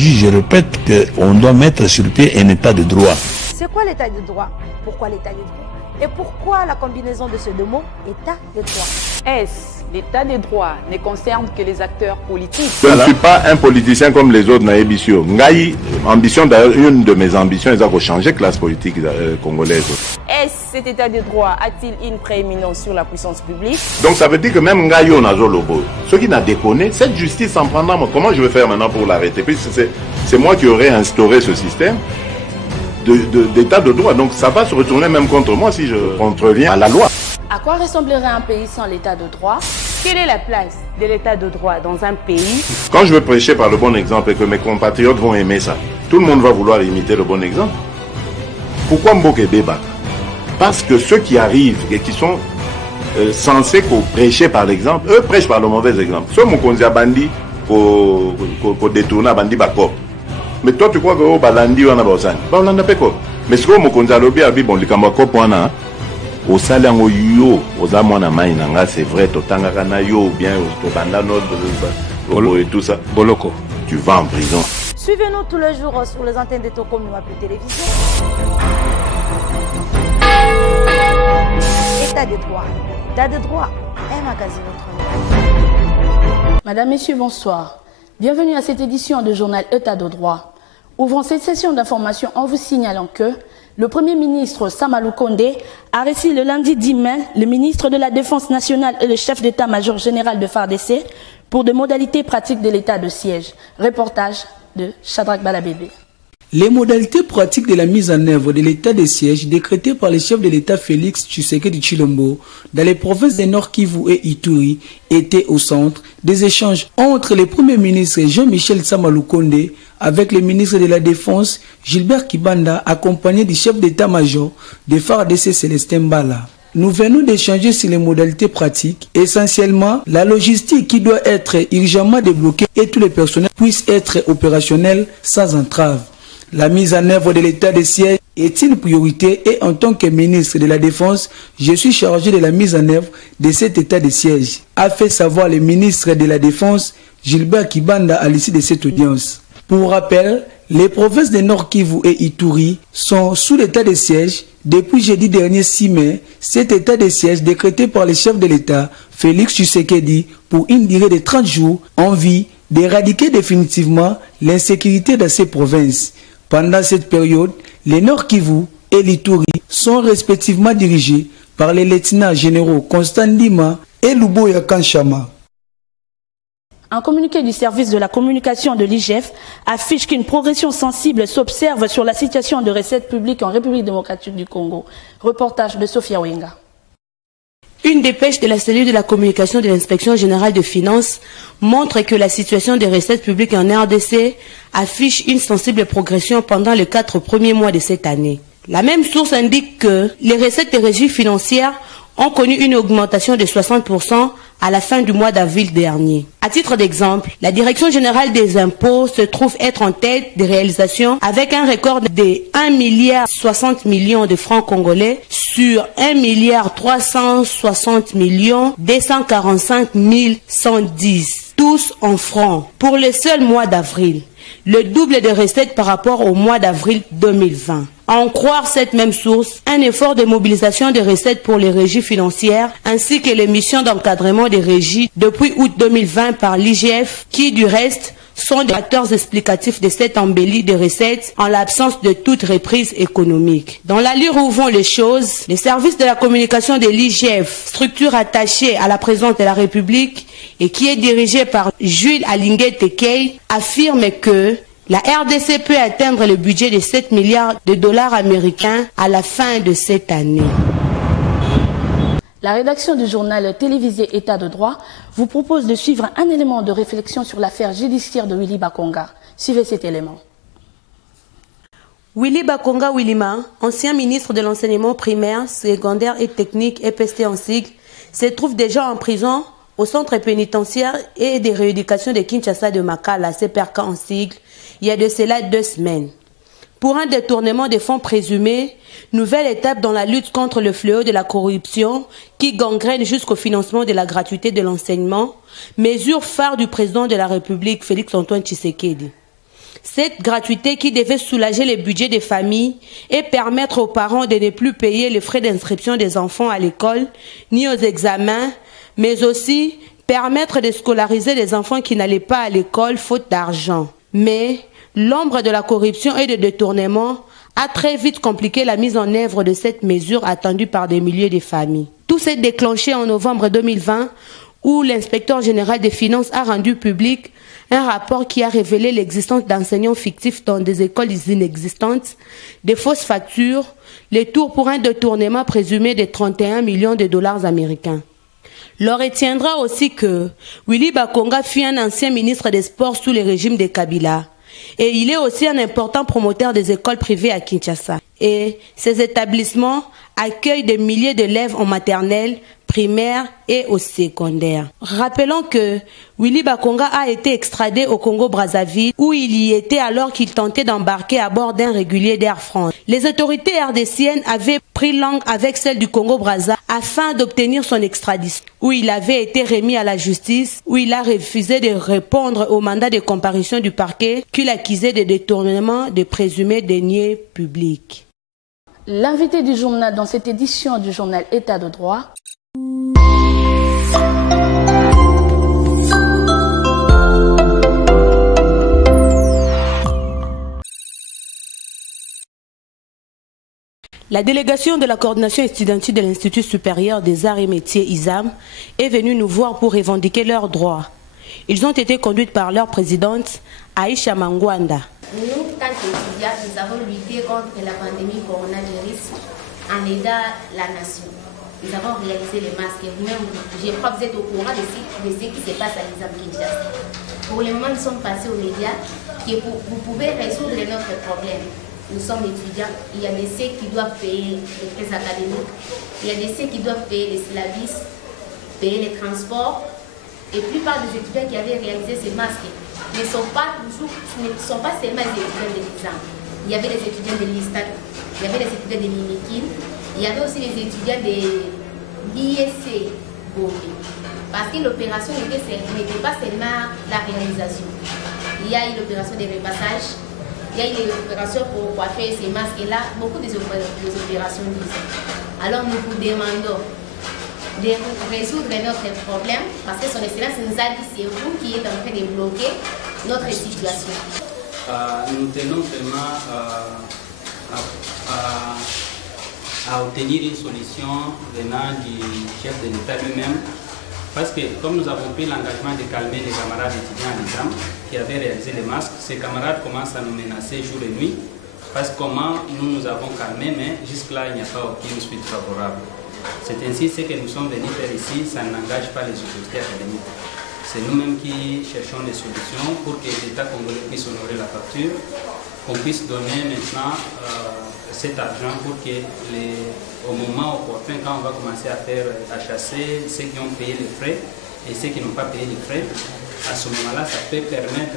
dis, je répète qu'on doit mettre sur pied un état de droit. C'est quoi l'état de droit? Pourquoi l'état de droit? Et pourquoi la combinaison de ces deux mots, état de droit? Est-ce l'état de droit ne concerne que les acteurs politiques? Je ne suis pas un politicien comme les autres, Naïbissio. Ngaï, ambition d'ailleurs, une de mes ambitions, c'est de changer la classe politique congolaise. Est-ce cet état de droit a-t-il une prééminence sur la puissance publique? Donc ça veut dire que même Ngaï, on a Zolobo. Ceux qui n'a déconné, cette justice s'en prendra. Comment je vais faire maintenant pour l'arrêter? Puisque c'est moi qui aurais instauré ce système d'état de droit. Donc ça va se retourner même contre moi si je contreviens à la loi. À quoi ressemblerait un pays sans l'état de droit? Quelle est la place de l'état de droit dans un pays? Quand je veux prêcher par le bon exemple et que mes compatriotes vont aimer ça, tout le monde va vouloir imiter le bon exemple. Pourquoi Mboké débat? Parce que ceux qui arrivent et qui sont censés prêcher par l'exemple, eux prêchent par le mauvais exemple. Soit mon konzi a bandi pour détourner bandi bakop. Mais toi tu crois que balandi on a baosani? Ba on a pas quoi. Mais ce que mon konzi a lobby a dit bon likamba kop wana au salango yo oza mwana mai nanga c'est vrai totanga kana yo bien to banda no et tout ça. Boloko, tu vas en prison. Suivez-nous tous les jours sur les antennes de Tocom Plus Télévision. État de droit. État de droit, un magazine autrement. Madame, Messieurs, bonsoir. Bienvenue à cette édition de journal État de droit. Ouvrons cette session d'information en vous signalant que le Premier ministre Samalou Kondé a reçu le lundi 10 mai le ministre de la Défense nationale et le chef d'état-major général de FARDC pour des modalités pratiques de l'état de siège. Reportage de Shadrach Balabébé. Les modalités pratiques de la mise en œuvre de l'état de siège décrété par le chef de l'État Félix Tshisekedi Tshilombo dans les provinces de Nord Kivu et Ituri étaient au centre des échanges entre le Premier ministre Jean-Michel Samalou Kondé avec le ministre de la Défense Gilbert Kibanda accompagné du chef d'état-major de FARDC Célestin Mbala. Nous venons d'échanger sur les modalités pratiques, essentiellement la logistique qui doit être urgemment débloquée et tous les personnels puissent être opérationnels sans entrave. La mise en œuvre de l'état de siège est une priorité et en tant que ministre de la Défense, je suis chargé de la mise en œuvre de cet état de siège, a fait savoir le ministre de la Défense Gilbert Kibanda à l'issue de cette audience. Pour rappel, les provinces de Nord Kivu et Ituri sont sous l'état de siège depuis jeudi dernier 6 mai. Cet état de siège décrété par le chef de l'État, Félix Tshisekedi, pour une durée de 30 jours en vue d'éradiquer définitivement l'insécurité dans ces provinces. Pendant cette période, les Nord Kivu et l'Ituri sont respectivement dirigés par les lieutenants généraux Constant Ndima et Luboya Kanchama. Un communiqué du service de la communication de l'IGF affiche qu'une progression sensible s'observe sur la situation de recettes publiques en République démocratique du Congo. Reportage de Sophia Wenga. Une dépêche de la cellule de la communication de l'Inspection générale de finances montre que la situation des recettes publiques en RDC affiche une sensible progression pendant les 4 premiers mois de cette année. La même source indique que les recettes des régies financières ont connu une augmentation de 60% à la fin du mois d'avril dernier. À titre d'exemple, la Direction générale des impôts se trouve être en tête des réalisations avec un record de 1,60 milliard de francs congolais sur 1,360 245 110, tous en francs, pour le seul mois d'avril. Le double de recettes par rapport au mois d'avril 2020. À en croire cette même source, un effort de mobilisation des recettes pour les régies financières ainsi que les missions d'encadrement des régies depuis août 2020 par l'IGF qui du reste sont des facteurs explicatifs de cette embellie de recettes en l'absence de toute reprise économique. Dans l'allure où vont les choses, les services de la communication de l'IGF, structure attachée à la présidence de la République et qui est dirigée par Jules Alingué Tekei, affirme que la RDC peut atteindre le budget de 7 milliards de dollars américains à la fin de cette année. La rédaction du journal télévisé État de droit vous propose de suivre un élément de réflexion sur l'affaire judiciaire de Willy Bakonga. Suivez cet élément. Willy Bakonga Willima, ancien ministre de l'enseignement primaire, secondaire et technique EPST en sigle, se trouve déjà en prison au centre pénitentiaire et de rééducation de Kinshasa de Makala, CPRK en sigle, il y a de cela 2 semaines. Pour un détournement des fonds présumés, nouvelle étape dans la lutte contre le fléau de la corruption qui gangrène jusqu'au financement de la gratuité de l'enseignement, mesure phare du président de la République Félix Antoine Tshisekedi. Cette gratuité qui devait soulager les budgets des familles et permettre aux parents de ne plus payer les frais d'inscription des enfants à l'école ni aux examens, mais aussi permettre de scolariser les enfants qui n'allaient pas à l'école faute d'argent. Mais l'ombre de la corruption et de détournement a très vite compliqué la mise en œuvre de cette mesure attendue par des milliers de familles. Tout s'est déclenché en novembre 2020 où l'inspecteur général des finances a rendu public un rapport qui a révélé l'existence d'enseignants fictifs dans des écoles inexistantes, des fausses factures, les tours pour un détournement présumé de 31 millions de dollars américains. L'on retiendra aussi que Willy Bakonga fut un ancien ministre des Sports sous le régime de Kabila. Et il est aussi un important promoteur des écoles privées à Kinshasa. Et ces établissements accueillent des milliers d'élèves en maternelle, primaire et au secondaire. Rappelons que Willy Bakonga a été extradé au Congo-Brazzaville où il y était alors qu'il tentait d'embarquer à bord d'un régulier d'Air France. Les autorités rdciennes avaient pris langue avec celles du Congo-Brazza afin d'obtenir son extradition, où il avait été remis à la justice, où il a refusé de répondre au mandat de comparution du parquet qu'il accusait de détournement de présumés deniers publics. L'invité du journal dans cette édition du journal État de droit. La délégation de la coordination étudiantine de l'Institut supérieur des arts et métiers ISAM est venue nous voir pour revendiquer leurs droits. Ils ont été conduits par leur présidente, Aïcha Mangwanda. Nous, tant qu'étudiants, nous avons lutté contre la pandémie coronavirus en aidant la nation. Nous avons réalisé les masques et vous-même, je crois que vous êtes au courant de ce qui se passe à l'ISAM Kinshasa. Pour le moment, nous sommes passés aux médias et vous pouvez résoudre notre problème. Nous sommes étudiants, il y a des ceux qui doivent payer les frais académiques, il y a des ceux qui doivent payer les syllabus, payer les transports. Et la plupart des étudiants qui avaient réalisé ces masques ne sont pas seulement des étudiants de l'ISAM. Il y avait des étudiants de l'ISTAC, il y avait des étudiants de l'IMIKIN, il y avait aussi des étudiants de l'ISC Bombi. Parce que l'opération n'était pas seulement la réalisation. Il y a eu l'opération de repassage, il y a eu l'opération pour coiffer ces masques-là, beaucoup des opérations d'ISAM. Alors nous vous demandons de résoudre notre problème parce que son excellence nous a dit c'est vous qui êtes en train de bloquer notre situation. Nous tenons vraiment à obtenir une solution venant du chef de l'État lui-même parce que comme nous avons pris l'engagement de calmer les camarades étudiants à l'ISAM qui avaient réalisé les masques, ces camarades commencent à nous menacer jour et nuit parce que comment nous avons calmés mais jusque-là il n'y a pas aucune suite favorable. C'est ainsi ce que nous sommes venus faire ici, ça n'engage pas les autorités académiques. C'est nous-mêmes qui cherchons des solutions pour que l'État congolais puisse honorer la facture, qu'on puisse donner maintenant cet argent pour que au moment opportun, quand on va commencer à chasser ceux qui ont payé les frais et ceux qui n'ont pas payé les frais, à ce moment-là, ça peut permettre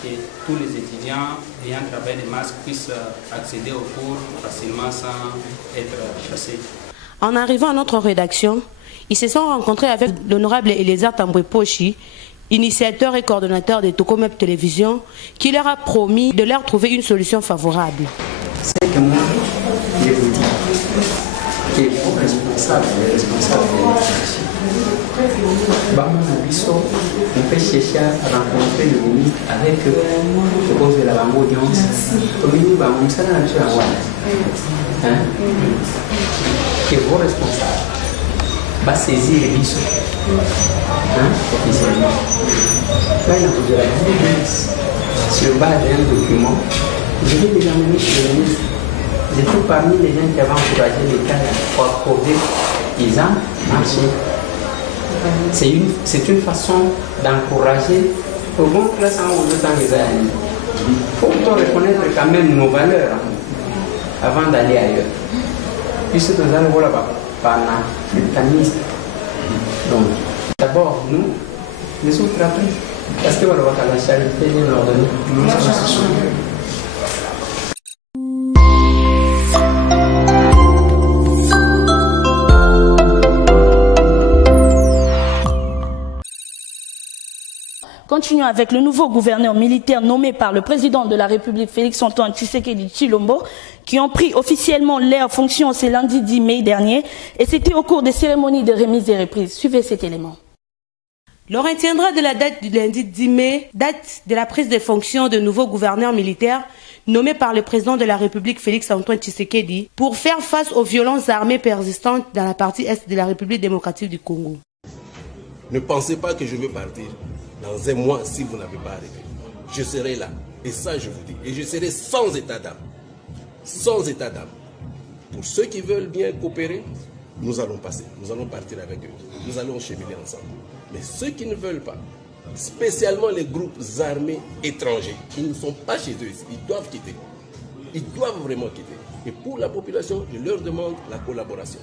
que tous les étudiants ayant travaillé les masques puissent accéder aux cours facilement sans être chassés. En arrivant à notre rédaction, ils se sont rencontrés avec l'honorable Eliezer Tambwe-Pochi, initiateur et coordonnateur de Tokomep Télévision, qui leur a promis de leur trouver une solution favorable. C'est que moi, je vous dis que les responsables de l'éducation, on peut chercher à rencontrer le ministre avec le boss de la banque audience. Que vos responsables va saisir les bisous officiellement. Là, il y a posé la ministre sur base d'un document. Je vais déjà mener sur le ministre. Je trouve parmi les gens qui avaient encouragé l'État pour accorder les armes marché. C'est une façon d'encourager. Au bon classe en deux temps les années. Il faut reconnaître quand même nos valeurs avant d'aller ailleurs. Puisque nous allons voir là-bas, panafricanistes. Donc, d'abord, nous, les autres après. Parce que voilà, la charité vient leur donner. continuons avec le nouveau gouverneur militaire nommé par le président de la République Félix-Antoine Tshisekedi Tshilombo, qui ont pris officiellement leurs fonctions ce lundi 10 mai dernier, et c'était au cours des cérémonies de remise et reprise. Suivez cet élément. L'on retiendra de la date du lundi 10 mai, date de la prise de fonction de nouveau gouverneur militaire nommé par le président de la République Félix-Antoine Tshisekedi pour faire face aux violences armées persistantes dans la partie est de la République démocratique du Congo. Ne pensez pas que je veux partir dans un mois si vous n'avez pas arrêté. Je serai là, et ça je vous dis, et je serai sans état d'âme. Sans état d'âme. Pour ceux qui veulent bien coopérer, nous allons passer, nous allons partir avec eux, nous allons cheminer ensemble. Mais ceux qui ne veulent pas, spécialement les groupes armés étrangers, qui ne sont pas chez eux, ils doivent quitter. Ils doivent vraiment quitter. Et pour la population, je leur demande la collaboration.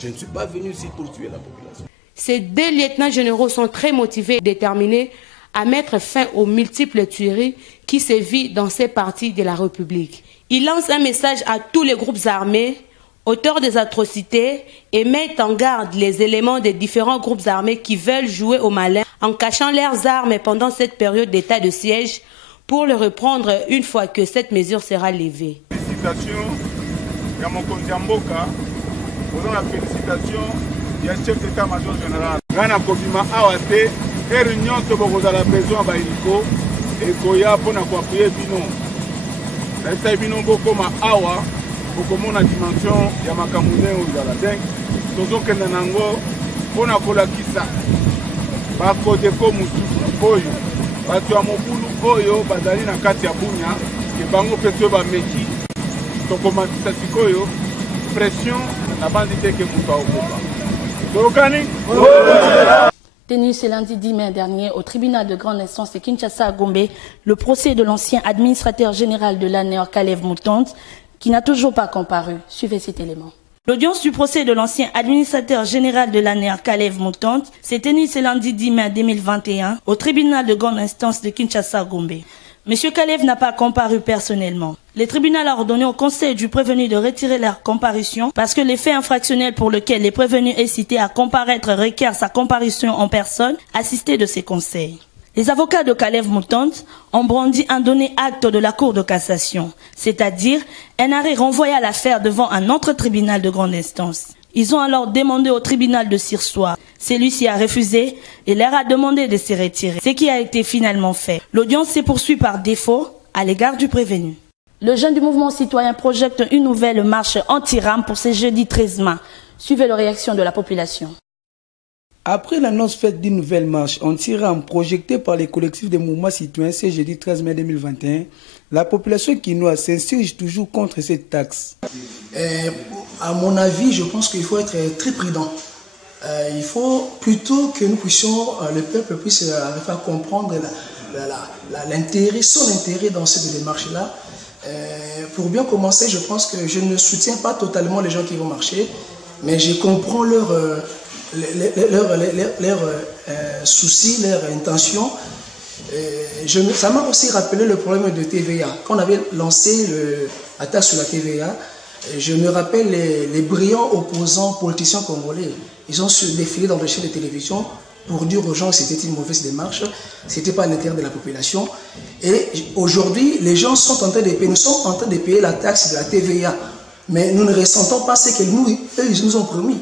Je ne suis pas venu ici pour tuer la population. Ces deux lieutenants généraux sont très motivés et déterminés à mettre fin aux multiples tueries qui sévissent dans ces parties de la République. Ils lancent un message à tous les groupes armés, auteurs des atrocités, et mettent en garde les éléments des différents groupes armés qui veulent jouer au malin en cachant leurs armes pendant cette période d'état de siège pour le reprendre une fois que cette mesure sera levée. Félicitations à mon Kondiamboka, pour la félicitation du chef d'état-major général. Gana Kobima Awate, et réunion sur la maison à Baïliko, et Koya pour appuyer Bino. La Bino Bokoma Awa. Pour la dimension ya makamune ozala donc tozokenda nango mpona kolakisa bakodeko mosusu oyo bato ya mobulu oyo bazali na kati ya bunya ke bango mpe to bameki tokomatisa sikoyo pression na bandi te ke moto aokoka tokani. Tenu ce lundi 10 mai dernier au tribunal de grande instance de Kinshasa à Gombe, le procès de l'ancien administrateur général de l'ANER Kalev Muntante, qui n'a toujours pas comparu. Suivez cet élément. L'audience du procès de l'ancien administrateur général de l'ANER Kalev Muntante s'est tenue ce lundi 10 mai 2021 au tribunal de grande instance de Kinshasa à Gombe. Monsieur Kalev n'a pas comparu personnellement. Le tribunal a ordonné au conseil du prévenu de retirer leur comparution parce que les faits infractionnels pour lesquels le prévenu est cité à comparaître requièrent sa comparution en personne, assistée de ses conseils. Les avocats de Kalev Muntante ont brandi un donné acte de la Cour de cassation, c'est-à-dire un arrêt renvoyant l'affaire devant un autre tribunal de grande instance. Ils ont alors demandé au tribunal de s'y asseoir. Celui-ci a refusé et leur a demandé de se retirer, ce qui a été finalement fait. L'audience se poursuit par défaut à l'égard du prévenu. Le jeune du mouvement citoyen projette une nouvelle marche anti-RAM pour ce jeudi 13 mai. Suivez la réaction de la population. Après l'annonce faite d'une nouvelle marche anti-RAM projetée par les collectifs des mouvements citoyens ce jeudi 13 mai 2021, la population quinoise s'insurge toujours contre cette taxe. À mon avis, je pense qu'il faut être très prudent. Il faut plutôt que nous puissions, le peuple puisse arriver à comprendre l'intérêt, son intérêt dans cette démarche-là. Pour bien commencer, je pense que je ne soutiens pas totalement les gens qui vont marcher, mais je comprends leurs soucis, leurs intentions. Ça m'a aussi rappelé le problème de TVA. Quand on avait lancé la taxe sur la TVA, je me rappelle les brillants opposants politiciens congolais. Ils ont défilé dans les chaînes de télévision pour dire aux gens que c'était une mauvaise démarche, ce n'était pas à l'intérêt de la population. Et aujourd'hui, les gens sont en train de payer, nous sommes en train de payer la taxe de la TVA, mais nous ne ressentons pas ce que eux, ils nous ont promis.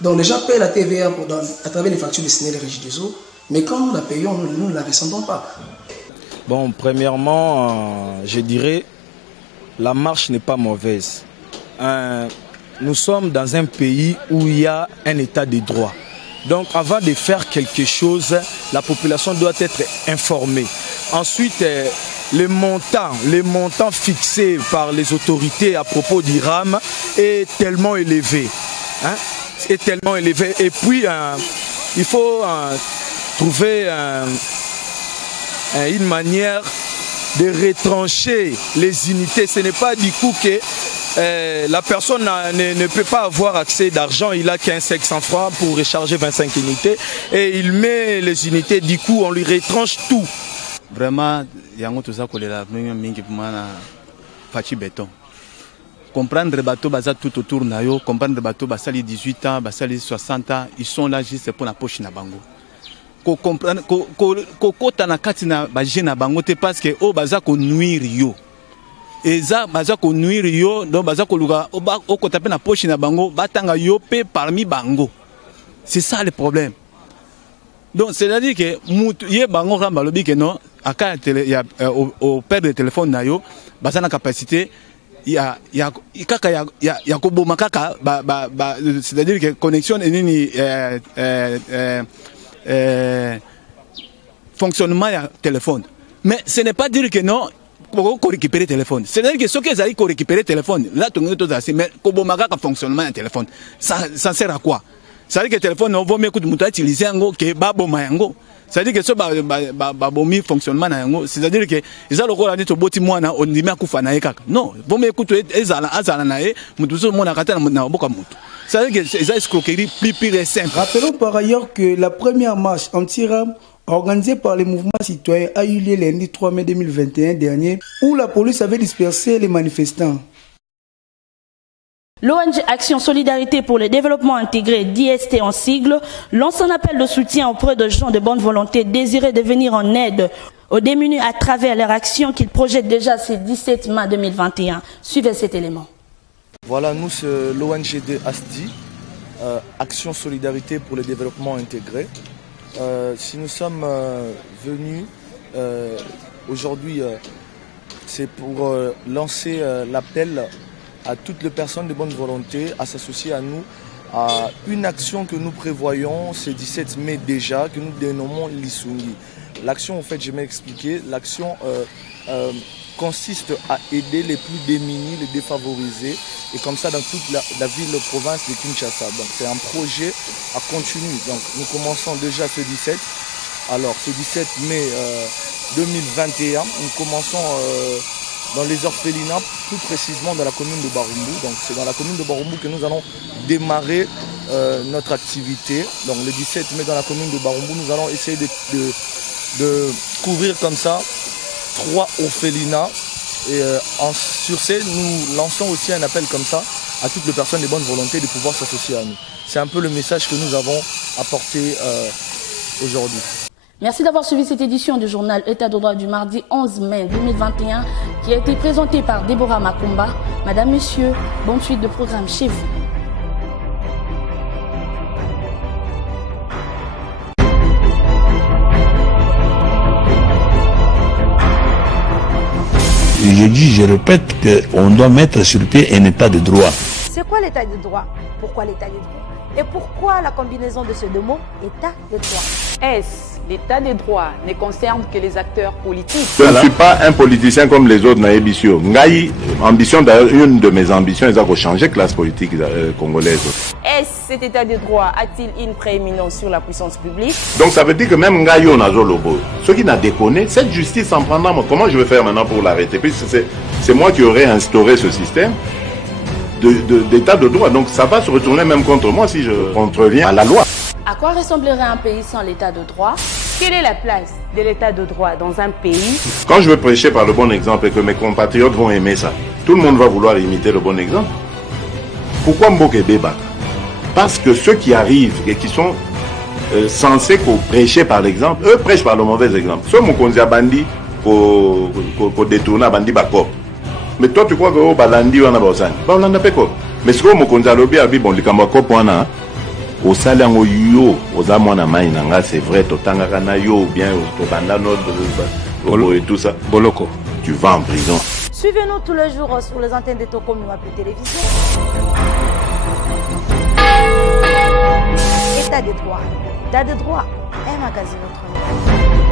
Donc les gens payent la TVA à travers les factures destinées à la Régie des eaux, mais quand nous la payons, nous ne la ressentons pas. Bon, premièrement, je dirais, la marche n'est pas mauvaise. Nous sommes dans un pays où il y a un état de droit. Donc avant de faire quelque chose, la population doit être informée. Ensuite, le montant fixé par les autorités à propos du RAM est tellement élevé. Est tellement élevé. Et puis, il faut trouver une manière de retrancher les unités. Ce n'est pas du coup que la personne ne peut pas avoir accès d'argent, il a qu'un 500 francs pour recharger 25 unités et il met les unités, du coup on lui retranche tout. Vraiment, il y a un autre chose qui est béton. Comprendre les bateaux tout autour de comprendre les bateaux 18 ans, 60 ans, ils sont là juste pour la poche na bango. kokota na kati na baje na bango te parce que o baza ko nuire yo. Eza baza ko nuire yo donc baza ko luka o ko taper na poche na bango batanga yo pe parmi bango. C'est ça le problème. Donc c'est-à-dire que yé bango ramba lobi que non aka télé ya au père de téléphone na yo baza na capacité ya ko boma kaka c'est-à-dire que connexion nini fonctionnement ya téléphone. Mais ce n'est pas dire que non pour récupérer téléphone. C'est-à-dire que ceux qui ont récupéré téléphone, là tout le monde est mais kobomaka ka fonctionnement ya téléphone. Ça sert à quoi? Ça veut dire que le téléphone on va mieux utiliser ngo que baboma yango. C'est-à-dire que ce babomi fonctionnement na yango, c'est-à-dire que ils ont le rôle de boti mwana on dit mais kufa na ekaka. Non, bon mais écoute ezala na e mutu so mona kata na boka mutu. C'est-à-dire que c'est une escroquerie plus simple. Rappelons par ailleurs que la première marche anti-ram organisée par les mouvements citoyens a eu lieu lundi 3 mai 2021 dernier où la police avait dispersé les manifestants. L'ONG Action Solidarité pour le Développement Intégré, d'IST en sigle, lance un appel de soutien auprès de gens de bonne volonté désirés de venir en aide aux démunis à travers leur action qu'ils projettent déjà ce 17 mai 2021. Suivez cet élément. Voilà, nous, c'est l'ONG de ASDI, Action Solidarité pour le Développement Intégré. Si nous sommes venus aujourd'hui, c'est pour lancer l'appel à toutes les personnes de bonne volonté à s'associer à nous à une action que nous prévoyons ce 17 mai déjà, que nous dénommons l'Isungi. L'action, en fait, je vais m'expliquer, l'action consiste à aider les plus démunis, les défavorisés, et comme ça dans toute la ville, province de Kinshasa. Donc c'est un projet à continuer. Donc nous commençons déjà ce 17. Alors ce 17 mai 2021, nous commençons dans les orphelinats, plus précisément dans la commune de Barumbu. Donc c'est dans la commune de Barumbu que nous allons démarrer notre activité. Donc le 17 mai dans la commune de Barumbu, nous allons essayer de couvrir comme ça 3 orphelinats. Et sur ce, nous lançons aussi un appel comme ça à toutes les personnes de bonne volonté de pouvoir s'associer à nous. C'est un peu le message que nous avons apporté aujourd'hui. Merci d'avoir suivi cette édition du journal État de droit du mardi 11 mai 2021 qui a été présentée par Déborah Makumba. Madame, Monsieur, bonne suite de programme chez vous. Je dis, je répète qu'on doit mettre sur pied un état de droit. C'est quoi l'état de droit? Pourquoi l'état de droit? Et pourquoi la combinaison de ces deux mots, état de droit? Est-ce l'état de droit ne concerne que les acteurs politiques? Je ne suis pas un politicien comme les autres naïbisio. Ngaï, ambition d'ailleurs, une de mes ambitions, c'est de changer la classe politique congolaise. Est-ce cet état de droit a-t-il une prééminence sur la puissance publique? Donc ça veut dire que même Ngaï, on a Zolobo. Ceux qui n'a déconné, cette justice en prendra, comment je vais faire maintenant pour l'arrêter? Puisque c'est moi qui aurais instauré ce système d'état de droit. Donc ça va se retourner même contre moi si je contreviens à la loi. À quoi ressemblerait un pays sans l'état de droit? Quelle est la place de l'état de droit dans un pays? Quand je veux prêcher par le bon exemple et que mes compatriotes vont aimer ça, tout le monde va vouloir imiter le bon exemple. Pourquoi Mboke Beba? Parce que ceux qui arrivent et qui sont censés prêcher par l'exemple, eux prêchent par le mauvais exemple. Soit Mokonzia Bandi pour détourner Bandi Bakop. Mais toi tu crois que au balandi on a besoin. On en a pas quoi. Mais ce que Mokonzia Lobi a dit bon likamako point au salango yo aux amona mainanga c'est vrai totanga kana yo ou bien au banda et tout ça. Boloko, tu vas en prison. Suivez-nous tous les jours sur les antennes de Tokom Nuapi Télévision. État de droit. État de droit. Un magazine autrement.